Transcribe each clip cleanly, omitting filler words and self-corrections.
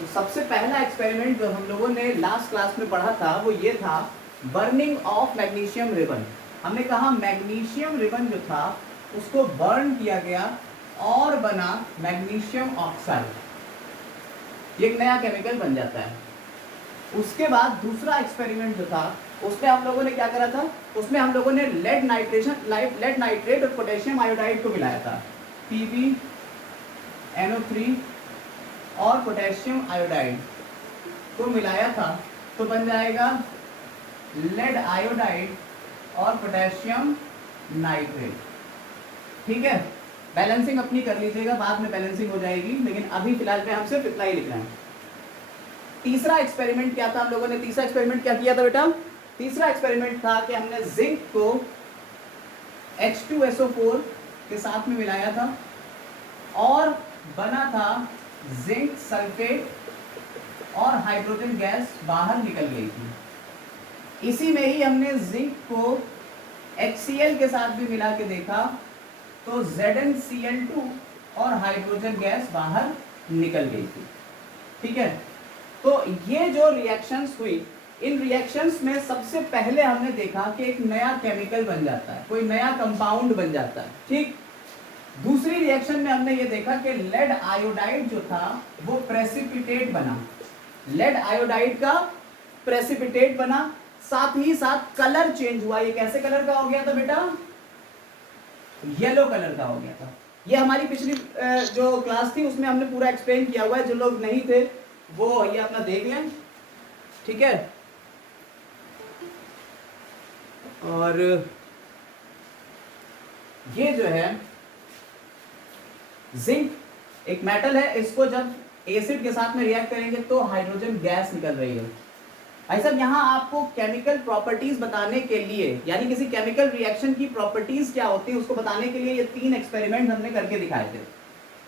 तो सबसे पहला एक्सपेरिमेंट जो हम लोगों ने लास्ट क्लास में पढ़ा था वो ये था बर्निंग ऑफ मैग्नीशियम रिबन। हमने कहा मैग्नीशियम रिबन जो था उसको बर्न किया गया और बना मैग्नीशियम ऑक्साइड, ये एक नया केमिकल बन जाता है। उसके बाद दूसरा एक्सपेरिमेंट जो था उसमें हम लोगों ने क्या करा था, उसमें हम लोगों ने लेड नाइट्रेट और पोटेशियम आयोडाइड को मिलाया था, PbNO3 और पोटेशियम आयोडाइड को मिलाया था, तो बन जाएगा लेड आयोडाइड और पोटेशियम नाइट्रेट। ठीक है, बैलेंसिंग अपनी कर लीजिएगा, बाद में बैलेंसिंग हो जाएगी, लेकिन अभी फिलहाल में हम सिर्फ इतना ही लिख रहे हैं। तीसरा एक्सपेरिमेंट क्या था, हम लोगों ने तीसरा एक्सपेरिमेंट क्या किया था बेटा? तीसरा एक्सपेरिमेंट था कि हमने जिंक को H2SO4 के साथ में मिलाया था और बना था जिंक सल्फेट और हाइड्रोजन गैस बाहर निकल गई थी। इसी में ही हमने जिंक को HCl के साथ भी मिला के देखा तो ZnCl2 और हाइड्रोजन गैस बाहर निकल गई थी। ठीक है, तो ये जो रिएक्शंस हुई, इन रिएक्शंस में सबसे पहले हमने देखा कि एक नया केमिकल बन जाता है, कोई नया कंपाउंड बन जाता है। ठीक, दूसरी रिएक्शन में हमने ये देखा कि लेड आयोडाइड जो था वो प्रेसिपिटेट बना, लेड आयोडाइड का प्रेसिपिटेट बना, साथ ही साथ कलर चेंज हुआ। ये कैसे कलर का हो गया था बेटा? येलो कलर का हो गया था। ये हमारी पिछली जो क्लास थी उसमें हमने पूरा एक्सप्लेन किया हुआ है, जो लोग नहीं थे वो ये अपना देख लें। ठीक है, और ये जो है जिंक एक मेटल है, इसको जब एसिड के साथ में रिएक्ट करेंगे तो हाइड्रोजन गैस निकल रही है। ऐसा यहाँ आपको केमिकल प्रॉपर्टीज बताने के लिए, यानी किसी केमिकल रिएक्शन की प्रॉपर्टीज क्या होती है उसको बताने के लिए ये 3 एक्सपेरिमेंट हमने करके दिखाए थे।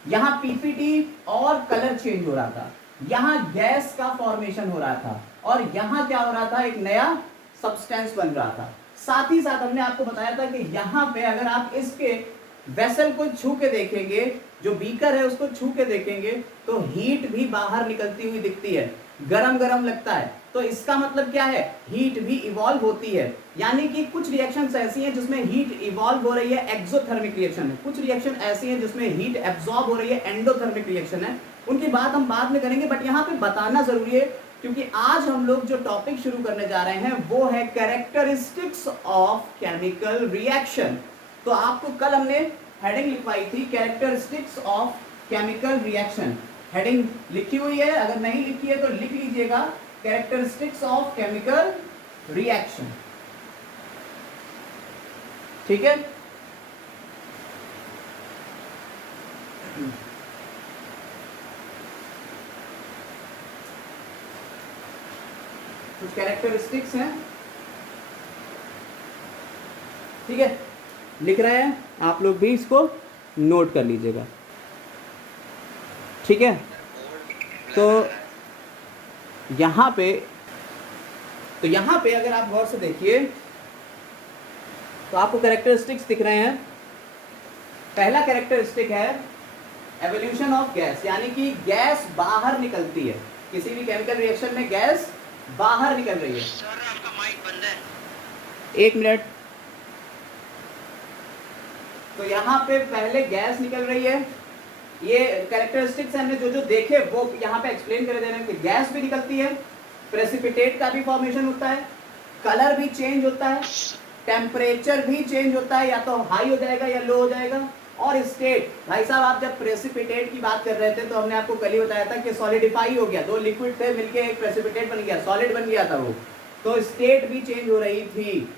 यहाँ पीपीटी और कलर चेंज हो रहा था, यहाँ गैस का फॉर्मेशन हो रहा था, और यहाँ क्या हो रहा था, एक नया सब्सटेंस बन रहा था। साथ ही साथ हमने आपको बताया था कि यहाँ पे अगर आप इसके वेसल को छू के देखेंगे, जो बीकर है उसको छू के देखेंगे तो हीट भी बाहर निकलती हुई दिखती है, गरम गरम लगता है। तो इसका मतलब क्या है, हीट भी इवॉल्व होती है। यानी कि कुछ रिएक्शंस ऐसी हैं जिसमें हीट इवॉल्व हो रही है, एक्सोथर्मिक रिएक्शन है, कुछ रिएक्शन ऐसी हैं जिसमें हीट एब्जॉर्ब हो रही है, एंडोथर्मिक रिएक्शन है। उनकी बात हम बाद में करेंगे, बट यहाँ पे बताना जरूरी है क्योंकि आज हम लोग जो टॉपिक शुरू करने जा रहे हैं वो है कैरेक्टरिस्टिक्स ऑफ केमिकल रिएक्शन। तो आपको कल हमने हेडिंग लिखवाई थी characteristics of chemical reaction, heading लिखी हुई है, अगर नहीं लिखी है तो लिख लीजिएगा, कैरेक्टरिस्टिक्स ऑफ केमिकल रिएक्शन। ठीक है, कुछ कैरेक्टरिस्टिक्स हैं। ठीक है, लिख रहे हैं आप लोग भी, इसको नोट कर लीजिएगा। ठीक है, तो यहाँ पे अगर आप गौर से देखिए तो आपको कैरेक्टरिस्टिक्स दिख रहे हैं। पहला कैरेक्टरिस्टिक है एवोल्यूशन ऑफ गैस, यानी कि गैस बाहर निकलती है, किसी भी केमिकल रिएक्शन में गैस बाहर निकल रही है। सर आपका माइक बंद है, 1 मिनट। तो यहाँ पे पहले गैस निकल रही है, ये कैरेक्टरिस्टिक्स हमने जो जो देखे वो यहाँ पे एक्सप्लेन कर दे रहे हैं कि गैस भी निकलती है, प्रेसिपिटेट का भी फॉर्मेशन होता है, कलर भी चेंज होता है, टेम्परेचर भी चेंज होता है, या तो हाई हो जाएगा या लो हो जाएगा, और स्टेट। भाई साहब आप जब प्रेसिपिटेट की बात कर रहे थे तो हमने आपको कल ही बताया था कि सॉलिडिफाई हो गया, 2 लिक्विड थे मिलके एक प्रेसिपिटेट बन गया, सॉलिड बन गया था वो, तो स्टेट भी चेंज हो रही थी,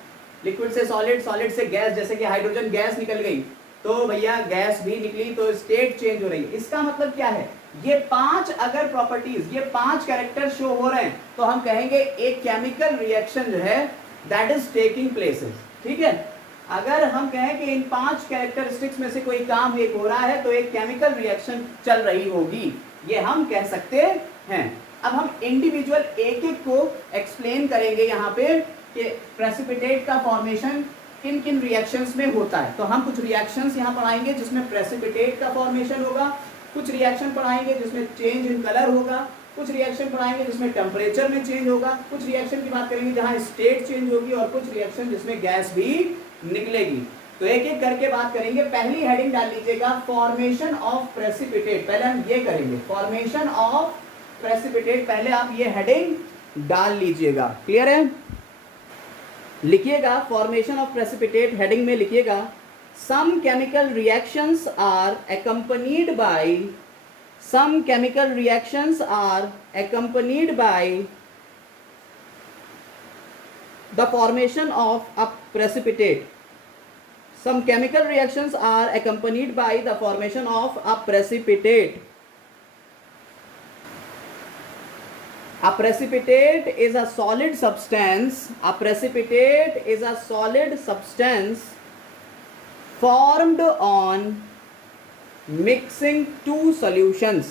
लिक्विड से सॉलिड, सॉलिड से गैस, जैसे कि हाइड्रोजन गैस निकल गई तो भैया गैस भी निकली, तो स्टेट चेंज हो रही है। इसका मतलब क्या है, ये 5 अगर प्रॉपर्टीज, ये 5 कैरेक्टर शो हो रहे हैं तो हम कहेंगे एक केमिकल रिएक्शन जो है दैट इज टेकिंग प्लेसेस। ठीक है, अगर हम कहें कि इन 5 कैरेक्टरिस्टिक्स में से कोई काम एक हो रहा है तो एक केमिकल रिएक्शन चल रही होगी, ये हम कह सकते हैं। अब हम इंडिविजुअल एक एक को एक्सप्लेन करेंगे यहाँ पे कि प्रेसिपिटेट का फॉर्मेशन किन किन रिएक्शंस में होता है। तो हम कुछ रिएक्शंस यहाँ पढ़ाएंगे जिसमें प्रेसिपिटेट का फॉर्मेशन होगा, कुछ रिएक्शन पढ़ाएंगे जिसमें चेंज इन कलर होगा, कुछ रिएक्शन पढ़ाएंगे जिसमें टेम्परेचर में चेंज होगा, कुछ रिएक्शन की बात करेंगे जहां स्टेट चेंज होगी, और कुछ रिएक्शन जिसमें गैस भी निकलेगी। तो एक एक करके बात करेंगे। पहली हेडिंग डाल लीजिएगा फॉर्मेशन ऑफ प्रेसिपिटेट। पहले हम ये करेंगे फॉर्मेशन ऑफ प्रेसिपिटेट, पहले आप ये हेडिंग डाल लीजिएगा। क्लियर है? लिखिएगा फॉर्मेशन ऑफ प्रेसिपिटेट, हेडिंग में लिखिएगा some chemical reactions are accompanied by the formation of a precipitate. Some chemical reactions are accompanied by the formation of a precipitate. A precipitate is a solid substance. A precipitate is a solid substance formed on mixing two solutions.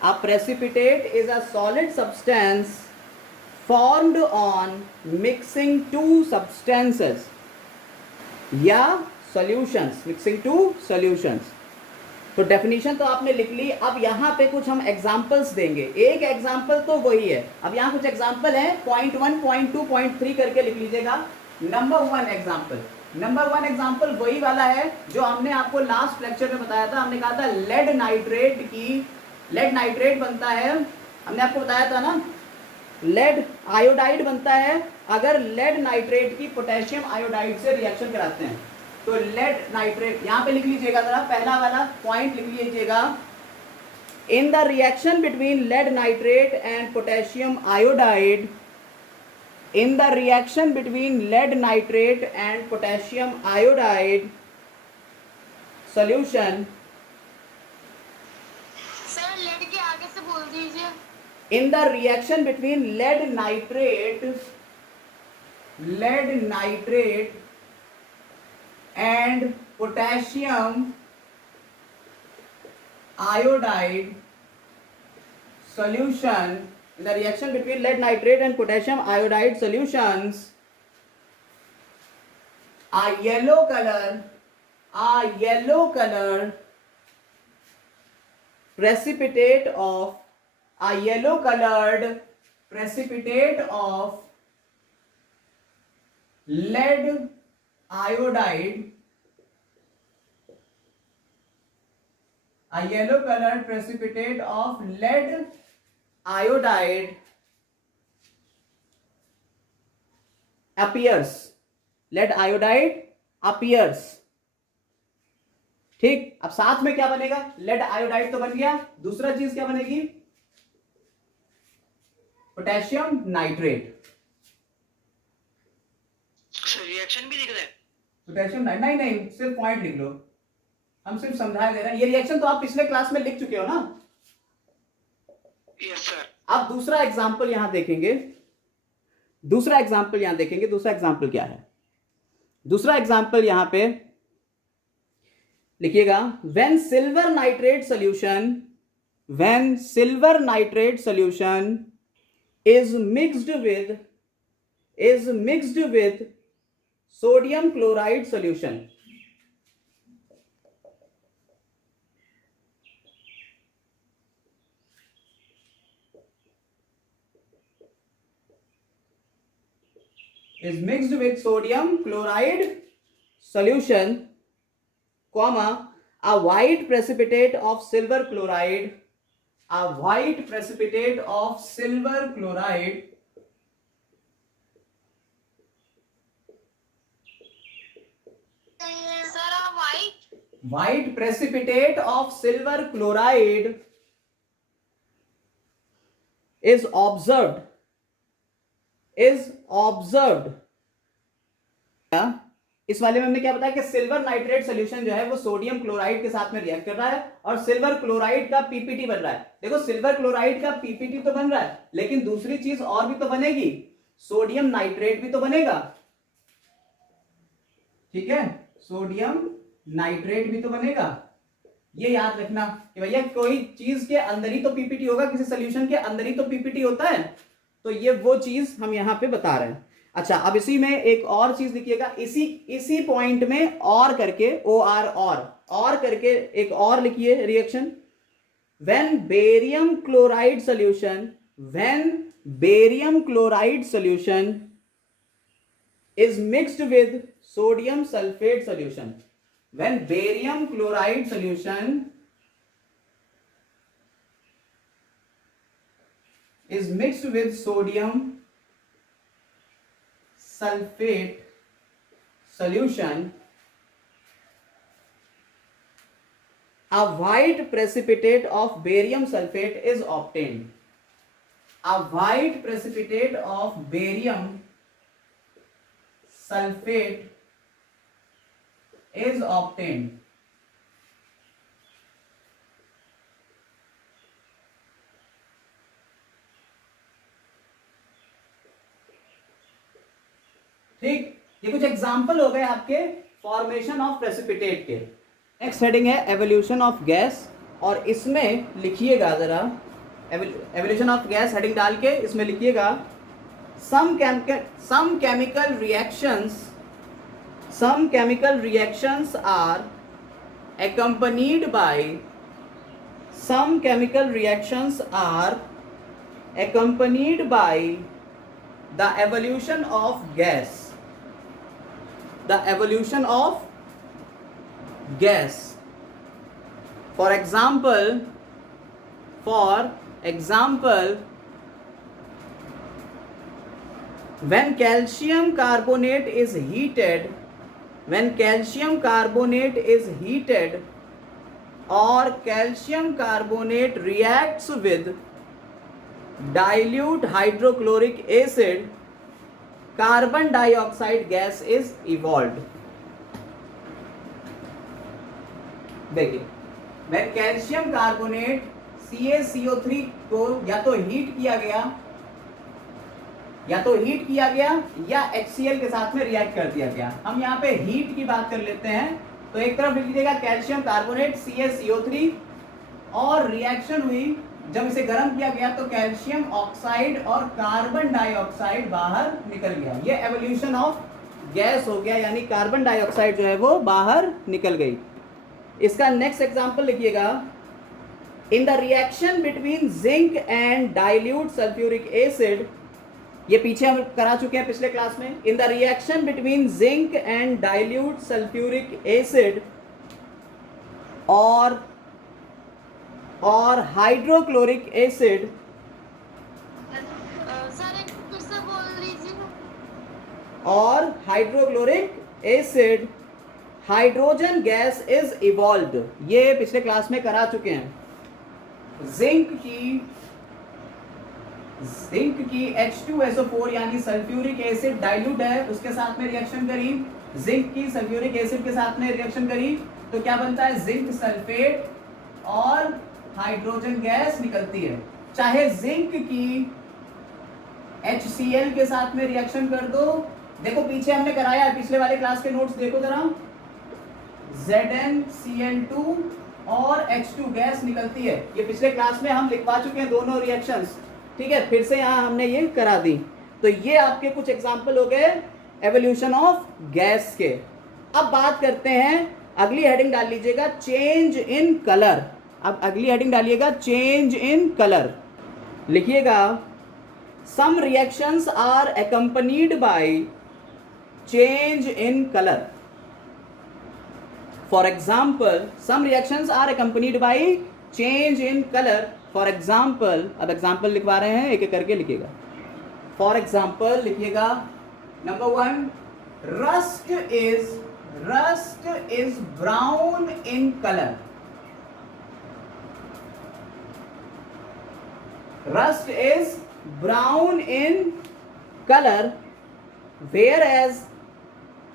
A precipitate is a solid substance formed on mixing two substances या solutions, mixing two solutions. तो definition तो आपने लिख ली। अब यहाँ पे कुछ हम एग्जाम्पल्स देंगे। एक एग्जाम्पल तो वही है, अब यहाँ कुछ एग्जाम्पल है, पॉइंट 1, पॉइंट 2, पॉइंट 3 करके लिख लीजिएगा। नंबर 1 एग्जाम्पल वही वाला है जो हमने आपको लास्ट लेक्चर में बताया था। हमने कहा था लेड नाइट्रेट बनता है, हमने आपको बताया था ना, लेड आयोडाइड बनता है अगर लेड नाइट्रेट की पोटेशियम आयोडाइड से रिएक्शन कराते हैं। तो लेड नाइट्रेट यहाँ पे लिख लीजिएगा, जरा पहला वाला पॉइंट लिख लीजिएगा। In the reaction between lead nitrate and potassium iodide, in the reaction between lead nitrate and potassium iodide solution, sir lead के आगे से बोल दीजिए। in the reaction between lead nitrate and potassium iodide solution, in the reaction between lead nitrate and potassium iodide solutions, a yellow color precipitate of lead iodide, a yellow colored precipitate of lead iodide appears, lead iodide appears। ठीक, अब साथ में क्या बनेगा? Lead iodide तो बन गया, दूसरा चीज क्या बनेगी? Potassium nitrate. रिएक्शन भी लिख रहे हैं? पोटेशियम नहीं, सिर्फ पॉइंट लिख लो, हम सिर्फ समझा दे रहे हैं। ये रिएक्शन तो आप पिछले क्लास में लिख चुके हो ना? Yes sir. अब दूसरा एग्जाम्पल यहां देखेंगे, दूसरा एग्जाम्पल क्या है? दूसरा एग्जाम्पल यहां पे लिखिएगा, when silver nitrate solution is mixed with sodium chloride solution, comma, a white precipitate of silver chloride white precipitate of silver chloride is observed इस वाले में हमने क्या बताया कि सिल्वर नाइट्रेट सोल्यूशन जो है वो सोडियम क्लोराइड के साथ में रिएक्ट कर रहा है और सिल्वर क्लोराइड का पीपीटी बन रहा है। देखो सिल्वर क्लोराइड का पीपीटी तो बन रहा है, लेकिन दूसरी चीज और भी तो बनेगी, सोडियम नाइट्रेट भी तो बनेगा। ठीक है, सोडियम नाइट्रेट भी तो बनेगा। ये याद रखना कि भैया कोई चीज के अंदर ही तो पीपीटी होगा, किसी सोल्यूशन के अंदर ही तो पीपीटी होता है। तो ये वो चीज हम यहां पे बता रहे हैं। अच्छा, अब इसी में एक और चीज लिखिएगा, इसी पॉइंट में और करके और करके एक और लिखिए reaction. When barium chloride solution when barium chloride solution is mixed with sodium sulfate solution. When barium chloride solution is mixed with sodium sulfate solution, a white precipitate of barium sulfate is obtained. A white precipitate of barium sulfate is obtained. ठीक, ये कुछ example हो गए आपके formation of precipitate के। Next heading है evolution of gas, और इसमें लिखिएगा जरा, एवोल्यूशन ऑफ गैस हेडिंग डाल के इसमें लिखिएगा some chemical reactions are accompanied by the evolution of gas. The evolution of gas. For example, when calcium carbonate is heated, or calcium carbonate reacts with dilute hydrochloric acid, carbon dioxide gas is evolved. देखिए, when calcium carbonate CaCO3 को या तो heat किया गया या HCl के साथ में रिएक्ट कर दिया गया। हम यहाँ पे हीट की बात कर लेते हैं, तो एक तरफ लिख लीजिएगा कैल्शियम कार्बोनेट CaCO3, और रिएक्शन हुई, जब इसे गर्म किया गया तो कैल्शियम ऑक्साइड और कार्बन डाइऑक्साइड बाहर निकल गया। ये एवोल्यूशन ऑफ गैस हो गया, यानी कार्बन डाइऑक्साइड जो है वो बाहर निकल गई। इसका नेक्स्ट एग्जांपल लिखिएगा, इन the reaction between zinc and dilute sulphuric acid, ये पीछे हम करा चुके हैं पिछले क्लास में। इन the reaction between zinc and dilute sulphuric acid और हाइड्रोक्लोरिक एसिड, सर एक फिर से बोल दीजिए। और hydrochloric acid, hydrogen gas is evolved. ये पिछले क्लास में करा चुके हैं। जिंक की H2SO4 यानी सल्फ्यूरिक एसिड डाइल्यूट है, उसके साथ में रिएक्शन करी, जिंक की सल्फ्यूरिक एसिड के साथ में रिएक्शन करी, तो क्या बनता है, जिंक सल्फेट और हाइड्रोजन गैस निकलती है। चाहे जिंक की HCl के साथ में रिएक्शन कर दो, देखो पीछे हमने कराया है, पिछले वाले क्लास के नोट्स देखो जरा, ZnCl2 और H2 गैस निकलती है। ये पिछले क्लास में हम लिखवा चुके हैं दोनों रिएक्शंस, ठीक है, फिर से यहाँ हमने ये करा दी। तो ये आपके कुछ एग्जाम्पल हो गए एवोल्यूशन ऑफ गैस के। अब बात करते हैं, अगली हेडिंग डाल लीजिएगा चेंज इन कलर। अब अगली हेडिंग डालिएगा चेंज इन कलर, लिखिएगा some reactions are accompanied by change in colour. For example, some reactions are accompanied by change in colour. For example, अब एग्जाम्पल लिखवा रहे हैं, एक एक करके लिखिएगा। फॉर एग्जाम्पल लिखिएगा, number 1, rust is brown in colour. Rust is brown in color, whereas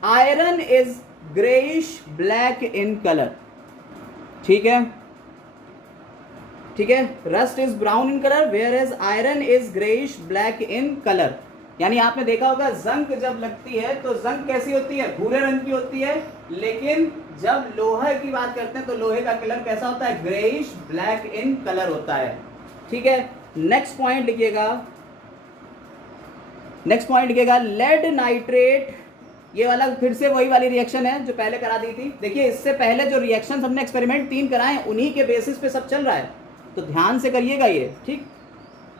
iron is grayish black in color. ठीक है, rust is brown in colour whereas iron is grayish black in color। यानी आपने देखा होगा जंग जब लगती है तो जंग कैसी होती है, भूरे रंग की होती है, लेकिन जब लोहे की बात करते हैं तो लोहे का कलर कैसा होता है, ग्रेइश ब्लैक इन कलर होता है। ठीक है, नेक्स्ट पॉइंट लिखिएगा, लेड नाइट्रेट। ये वाला फिर से वही वाली रिएक्शन है जो पहले करा दी थी। देखिए इससे पहले जो रिएक्शन हमने एक्सपेरिमेंट 3 कराए उन्हीं के बेसिस पे सब चल रहा है, तो ध्यान से करिएगा ये, ठीक।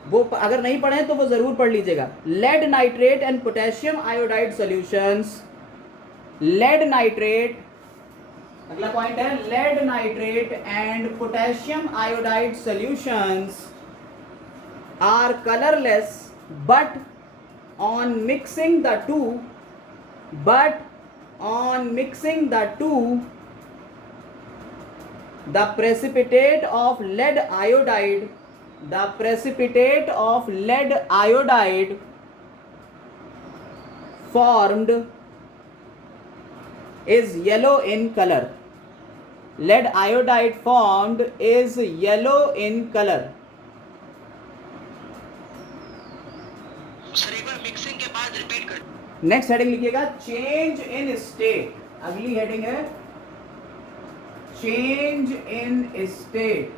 वो अगर नहीं पढ़े तो वो जरूर पढ़ लीजिएगा। Lead nitrate and potassium iodide solutions, lead nitrate, अगला पॉइंट है lead nitrate and potassium iodide solutions are colourless but on mixing the two, the precipitate of lead iodide formed is yellow in color. Lead iodide formed is yellow in color. Sir एक बार mixing के बाद repeat कर। Next heading लिखिएगा change in state. अगली heading है change in state,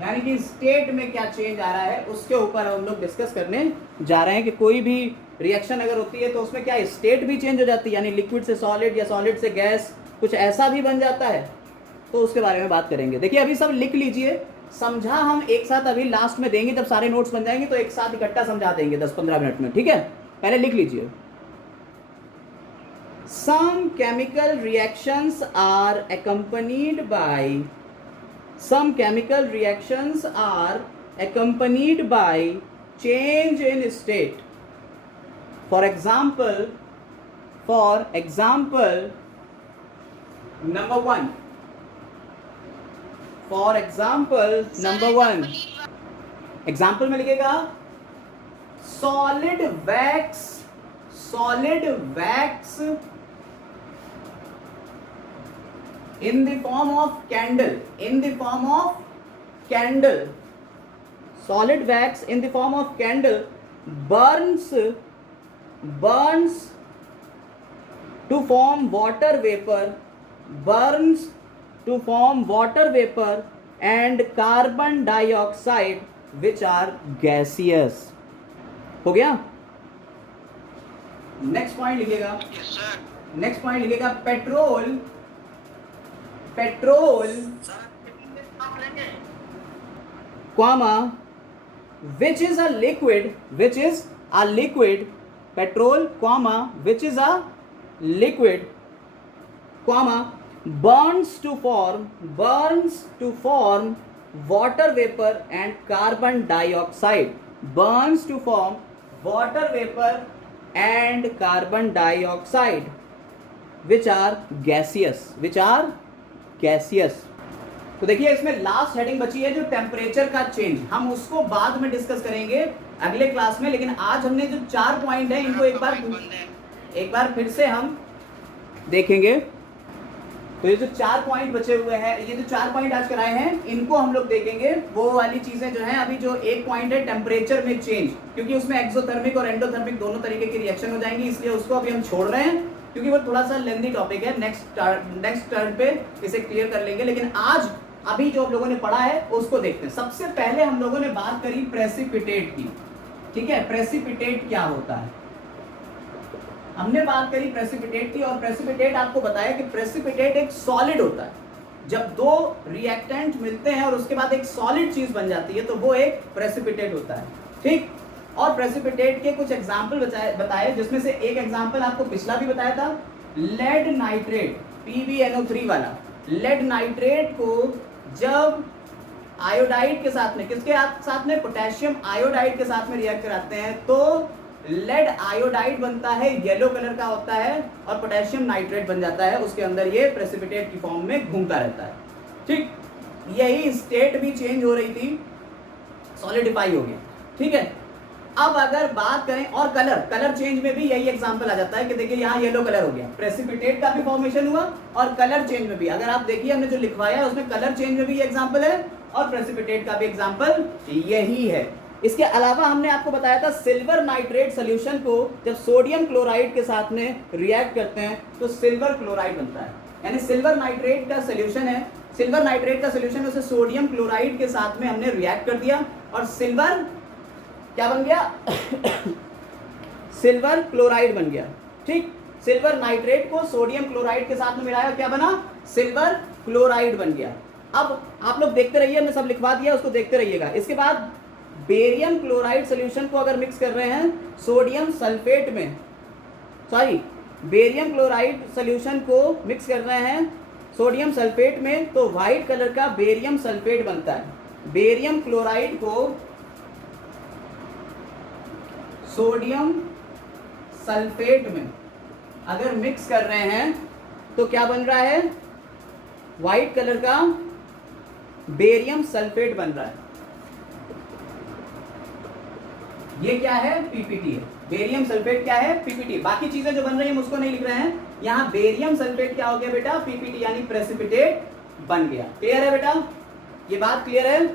यानी कि state में क्या चेंज आ रहा है उसके ऊपर हम लोग डिस्कस करने जा रहे हैं कि कोई भी रिएक्शन अगर होती है तो उसमें क्या स्टेट भी चेंज हो जाती है, यानी लिक्विड से सॉलिड या सॉलिड से गैस, कुछ ऐसा भी बन जाता है, तो उसके बारे में बात करेंगे। देखिए अभी सब लिख लीजिए, समझा हम एक साथ अभी लास्ट में देंगे, जब सारे नोट्स बन जाएंगे तो एक साथ इकट्ठा समझा देंगे 10-15 मिनट में, ठीक है। पहले लिख लीजिए। Some chemical reactions are accompanied by change in state. For example, number one. Example में लिखेगा solid wax in the form of candle, solid wax in the form of candle burns to form water vapor and carbon dioxide which are gaseous. हो गया। Next point लिखिएगा, yes sir. Next point लिखिएगा petrol comma which is a liquid, petrol comma which is a liquid comma burns to form water vapor and carbon dioxide, which are gaseous. तो देखिए इसमें last heading बची है जो temperature का change, हम उसको बाद में डिस्कस करेंगे अगले क्लास में, लेकिन आज हमने जो 4 पॉइंट है इनको एक बार फिर से हम देखेंगे। तो ये जो 4 पॉइंट बचे हुए हैं, ये जो 4 पॉइंट आज कराए हैं इनको हम लोग देखेंगे। वो वाली चीजें जो हैं, अभी जो एक पॉइंट है टेम्परेचर में चेंज, क्योंकि उसमें एक्सोथर्मिक और एंडोथर्मिक दोनों तरीके की रिएक्शन हो जाएंगी, इसलिए उसको अभी हम छोड़ रहे हैं क्योंकि वो थोड़ा सा लेंथी टॉपिक है। नेक्स्ट टर्न पे इसे क्लियर कर लेंगे, लेकिन आज अभी जो हम लोगों ने पढ़ा है उसको देखते हैं। सबसे पहले हम लोगों ने बात करी प्रेसिपिटेट की, ठीक है। प्रेसिपिटेट क्या होता है, हमने बात करी प्रेसिपिटेट की, और प्रेसिपिटेट आपको बताया कि प्रेसिपिटेट एक सॉलिड होता है। जब 2 रिएक्टेंट मिलते हैं और उसके बाद एक सॉलिड चीज बन जाती है तो वो एक प्रेसिपिटेट होता है, ठीक। और प्रेसिपिटेट के कुछ एग्जाम्पल बताए, जिसमें से एक एग्जाम्पल आपको पिछला भी बताया था, लेड नाइट्रेट, PbNO3 वाला। लेड नाइट्रेट को जब आयोडाइड के साथ में, किसके साथ में, पोटेशियम आयोडाइड के साथ में रिएक्ट कराते हैं तो लेड आयोडाइड बनता है, येलो कलर का होता है, और पोटेशियम नाइट्रेट बन जाता है, उसके अंदर ये प्रेसिपिटेट की फॉर्म में घूमता रहता है, ठीक। यही स्टेट भी चेंज हो रही थी, सॉलिडिफाई हो गया, ठीक है। अब अगर बात करें और कलर चेंज में भी यही एग्जांपल आ जाता है कि देखिए यहाँ येलो कलर हो गया, प्रेसिपिटेट का भी फॉर्मेशन हुआ और कलर चेंज में भी। अगर आप देखिए हमने जो लिखवाया है उसमें कलर चेंज में भी एग्जांपल है और प्रेसिपिटेट का भी एग्जांपल यही है। इसके अलावा हमने आपको बताया था सिल्वर नाइट्रेट सोल्यूशन को जब सोडियम क्लोराइड के साथ में रिएक्ट करते हैं तो सिल्वर क्लोराइड बनता है, यानी सिल्वर नाइट्रेट का सोल्यूशन है, सिल्वर नाइट्रेट का सोल्यूशन उसे सोडियम क्लोराइड के साथ में हमने रिएक्ट कर दिया और सिल्वर क्या बन गया सिल्वर क्लोराइड बन गया, ठीक। सिल्वर नाइट्रेट को सोडियम क्लोराइड के साथ में मिलाया, क्या बना, सिल्वर क्लोराइड बन गया। अब आप लोग देखते रहिए, हमने सब लिखवा दिया, उसको देखते रहिएगा। इसके बाद बेरियम क्लोराइड सोल्यूशन को अगर मिक्स कर रहे हैं सोडियम सल्फेट में, सॉरी बेरियम क्लोराइड सोल्यूशन को मिक्स कर रहे हैं सोडियम सल्फेट में, तो व्हाइट कलर का बेरियम सल्फेट बनता है। बेरियम क्लोराइड को सोडियम सल्फेट में अगर मिक्स कर रहे हैं तो क्या बन रहा है, व्हाइट कलर का बेरियम सल्फेट बन रहा है। ये क्या है, पीपीटी है। बेरियम सल्फेट क्या है, पीपीटी। बाकी चीजें जो बन रही है हम उसको नहीं लिख रहे हैं, यहाँ बेरियम सल्फेट क्या हो गया बेटा, पीपीटी यानी प्रेसिपिटेट बन गया। क्लियर है बेटा, ये बात क्लियर है,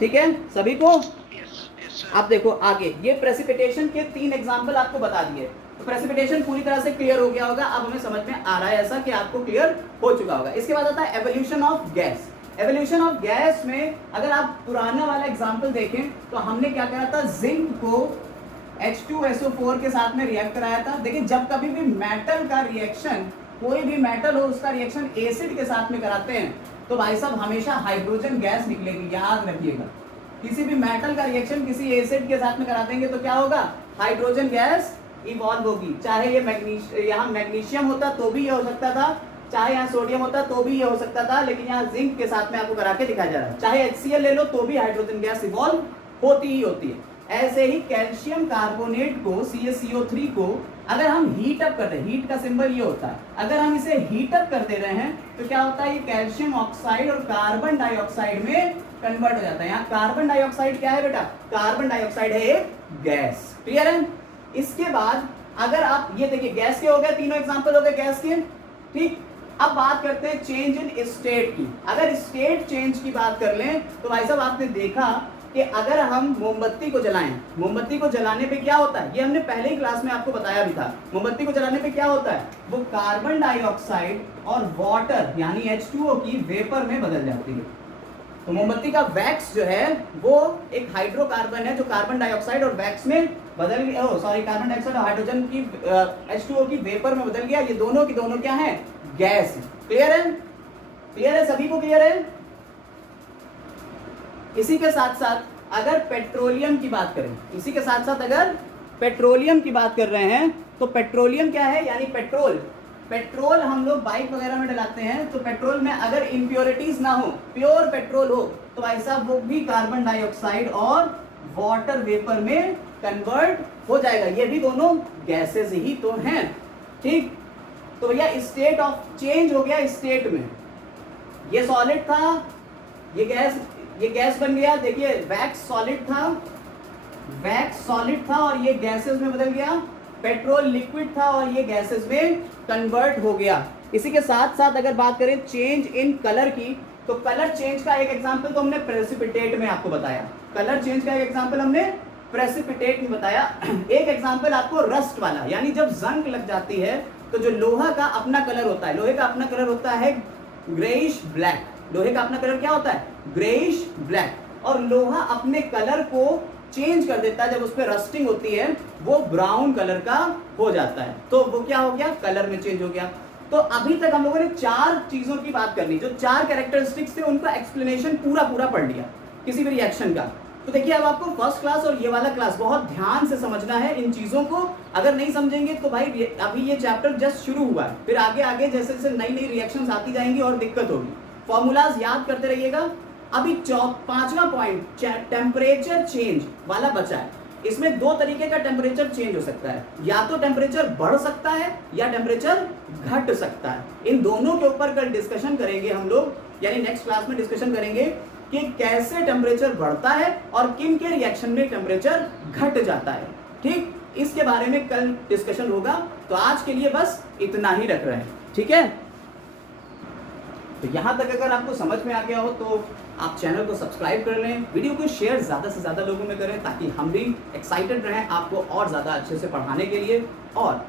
ठीक है सभी को। आप देखो आगे, ये प्रेसिपिटेशन के 3 एग्जाम्पल आपको बता दिए, तो प्रेसिपिटेशन पूरी तरह से क्लियर हो गया होगा। अब हमें समझ में आ रहा है ऐसा कि आपको क्लियर हो चुका होगा। इसके बाद आता है evolution of gas. Evolution of gas में अगर आप पुराना वाला एग्जाम्पल देखें तो हमने क्या करा था, जिंक को H2SO4 के साथ में रिएक्ट कराया था। देखिए जब कभी भी मेटल का रिएक्शन, कोई भी मेटल हो उसका रिएक्शन एसिड के साथ में कराते हैं तो भाई साहब हमेशा हाइड्रोजन गैस निकलेगी, याद रखिएगा। किसी भी मेटल का रिएक्शन किसी एसिड के साथ में करा देंगे तो क्या होगा, हाइड्रोजन गैस इवॉल्व होगी। चाहे ये यहाँ मैग्नीशियम होता तो भी ये हो सकता था, चाहे यहाँ सोडियम होता तो भी ये हो सकता था, लेकिन यहाँ जिंक के साथ में आपको करा के दिखाया जा रहा है। चाहे HCl ले लो तो भी हाइड्रोजन गैस इवॉल्व होती ही होती है। ऐसे ही कैल्शियम कार्बोनेट को CaCO3 को अगर हम हीट अप कर रहे हैं, हीट का सिंबल ये होता है, अगर हम इसे हीट अप कर दे रहे हैं तो क्या होता है, ये कैल्शियम ऑक्साइड और कार्बन डाइऑक्साइड में कन्वर्ट हो जाता है। यहाँ कार्बन डाइऑक्साइड क्या है बेटा, कार्बन डाइऑक्साइड है एक गैस। क्लियर है। इसके बाद अगर आप ये देखिए, गैस के हो गए, तीनों एग्जांपल हो गए गैस के, ठीक। अब बात करते हैं चेंज इन स्टेट की। अगर स्टेट चेंज की बात कर लें तो भाई साहब आपने देखा कि अगर हम मोमबत्ती को जलाएं, मोमबत्ती को जलाने पे क्या होता है, ये हमने पहले ही क्लास में आपको बताया भी था। मोमबत्ती को जलाने पे क्या होता है, वो कार्बन डाइऑक्साइड और वाटर यानी H2O की वेपर में बदल जाती है। तो मोमबत्ती का वैक्स जो है वो एक हाइड्रोकार्बन है जो कार्बन डाइऑक्साइड और वैक्स में बदल गया, कार्बन डाइऑक्साइड और हाइड्रोजन की H2O की वेपर में बदल गया। ये दोनों की दोनों क्या है, गैस। क्लियर है, क्लियर है सभी को, क्लियर है। इसी के साथ साथ अगर पेट्रोलियम की बात करें, इसी के साथ साथ अगर पेट्रोलियम की बात कर रहे हैं तो पेट्रोलियम क्या है, यानी पेट्रोल। पेट्रोल हम लोग बाइक वगैरह में डलाते हैं, तो पेट्रोल में अगर इम्प्योरिटीज ना हो, प्योर पेट्रोल हो, तो भाई साहब वो भी कार्बन डाइऑक्साइड और वाटर वेपर में कन्वर्ट हो जाएगा। ये भी दोनों गैसेस ही तो हैं, ठीक। तो भैया स्टेट ऑफ चेंज हो गया स्टेट में, ये सॉलिड था, ये गैस बन गया। देखिए वैक्स सॉलिड था, वैक्स सॉलिड था और ये गैसेस में बदल गया। पेट्रोल लिक्विड था और ये गैसेस में कन्वर्ट हो गया। इसी के साथ साथ अगर बात करें चेंज इन कलर की, तो कलर चेंज का एक एग्जांपल तो हमने प्रेसिपिटेट में आपको बताया, कलर चेंज का एक एग्जांपल हमने प्रेसिपिटेट में बताया। एक एग्जांपल आपको रस्ट वाला, यानी जब जंग लग जाती है तो जो लोहा का अपना कलर होता है, लोहे का अपना कलर होता है ग्रेइश ब्लैक। लोहे का अपना कलर क्या होता है, ग्रेइश ब्लैक। और लोहा अपने कलर को चेंज कर देता है, जब उस पर रस्टिंग होती है वो ब्राउन कलर का हो जाता है, तो वो क्या हो गया, कलर में चेंज हो गया। तो अभी तक हम लोगों ने 4 चीजों की बात कर ली, जो 4 कैरेक्टरिस्टिक्स थे उनका एक्सप्लेनेशन पूरा पढ़ लिया किसी भी रिएक्शन का। तो देखिए अब आपको फर्स्ट क्लास और ये वाला क्लास बहुत ध्यान से समझना है इन चीजों को। अगर नहीं समझेंगे तो भाई अभी ये चैप्टर जस्ट शुरू हुआ है, फिर आगे आगे जैसे जैसे नई नई रिएक्शंस आती जाएंगी और दिक्कत होगी। फॉर्मूलाज याद करते रहिएगा। अभी 5वां पॉइंट टेम्परेचर चेंज वाला बचा है। इसमें 2 तरीके का टेम्परेचर चेंज हो सकता है, या तो टेम्परेचर बढ़ सकता है या टेम्परेचर घट सकता है। इन दोनों के ऊपर कल डिस्कशन करेंगे हम लोग, यानी नेक्स्ट क्लास में डिस्कशन करेंगे कि कैसे टेम्परेचर बढ़ता है और किन के रिएक्शन में टेम्परेचर घट जाता है, ठीक। इसके बारे में कल डिस्कशन होगा। तो आज के लिए बस इतना ही रख रहे हैं, ठीक है। तो यहां तक अगर आपको समझ में आ गया हो तो आप चैनल को सब्सक्राइब कर लें, वीडियो को शेयर ज़्यादा से ज़्यादा लोगों में करें, ताकि हम भी एक्साइटेड रहें आपको और ज़्यादा अच्छे से पढ़ाने के लिए। और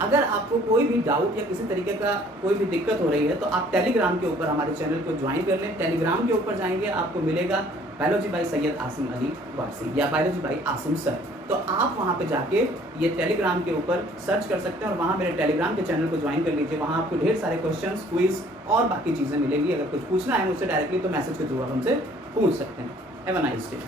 अगर आपको कोई भी डाउट या किसी तरीके का कोई भी दिक्कत हो रही है तो आप टेलीग्राम के ऊपर हमारे चैनल को ज्वाइन कर लें। टेलीग्राम के ऊपर जाएंगे आपको मिलेगा बायोलॉजी बाई सैयद आसिम अली वारसी या बायोलॉजी बाई आसिम सर। तो आप वहाँ पे जाके ये टेलीग्राम के ऊपर सर्च कर सकते हैं और वहाँ मेरे टेलीग्राम के चैनल को ज्वाइन कर लीजिए। वहाँ आपको ढेर सारे क्वेश्चंस, क्विज और बाकी चीज़ें मिलेंगी। अगर कुछ पूछना है मुझसे डायरेक्टली तो मैसेज के थ्रू आप हमसे पूछ सकते हैं। Have a nice day.